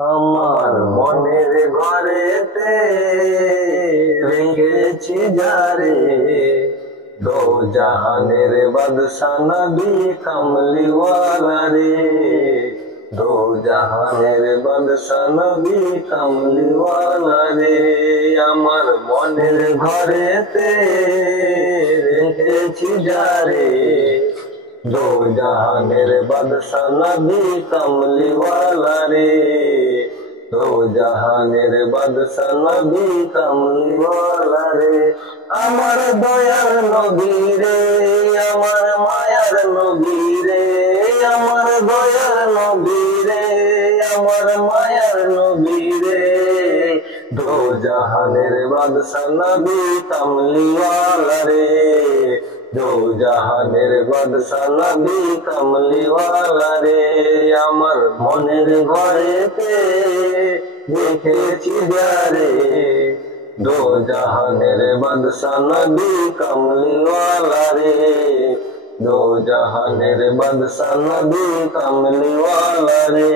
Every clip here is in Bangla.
আমার মনের ঘরেতে রেখেছি যারে, দো জাহানের বাদশা নবী কামলিওয়ালা রে, দো জাহানের বাদশা নবী কামলিওয়ালা রে। আমার মনের ঘরেতে রেখেছি যারে, দো জাহানের বাদশা নবী কামলিওয়ালা রে, দো জাহানের বাদশা নবী কামলিওয়ালা রে। আমার দয়ার নবী রে, আমার মায়ার নবী রে, আমার দয়ার নবী রে, আমার মায়ার নবী রে, দো জাহানের বাদশা নবী কামলিওয়ালা রে, দো জাহানের বাদশা নবী কামলিওয়ালা রে। আমার মনের ঘরেতে দেখেছি যারে, দো জাহানের বাদশা নবী কামলিওয়ালা রে, দো জাহানের বাদশা নবী কামলিওয়ালা রে।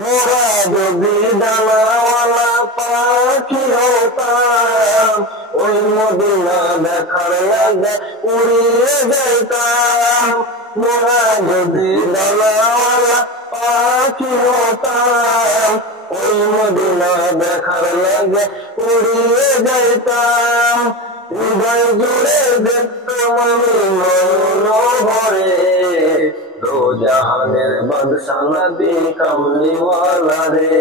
মোরা যদি ডানাওয়ালা পাখি হতাম, ওই মদিনা দেখার লাগে উড়িয়ে যাইতাম। মোরা যদি ডানাওয়ালা পাখি হতাম, ওই মদিনা দেখার লাগে উড়িয়ে যাইতাম। হৃদয় জুড়ে দেখতাম আমি মন ভরে, দো জাহানের বাদশা নবী কামলিওয়ালা রে,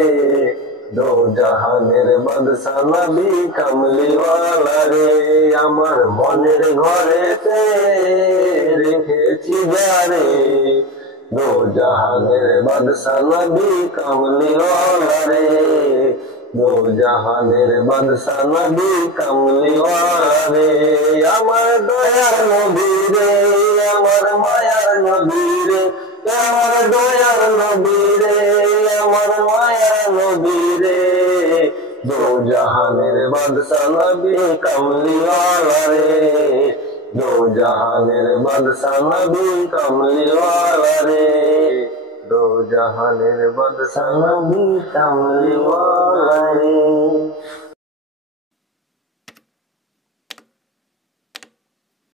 দো জাহানের বাদশা নবী কামলিওয়ালা রে। আমার মনের ঘরেতে রেখেছি যারে, দো জাহানের বাদশা নবী কামলিওয়ালা রে, দো জাহানের বাদশা নবী কামলিওয়ালা রে। আমার দয়ার নবী রে, আমার মায়ার নবী রে, আমার দয়ার নবী রে, আমার মায়ার নবী রে, দো জাহানের বাদশা নবী কামলিওয়ালা রে, দো জাহানের বাদশা নবী কামলিওয়ালা রে, দো জাহানের বাদশা নবী কামলিওয়ালা রে।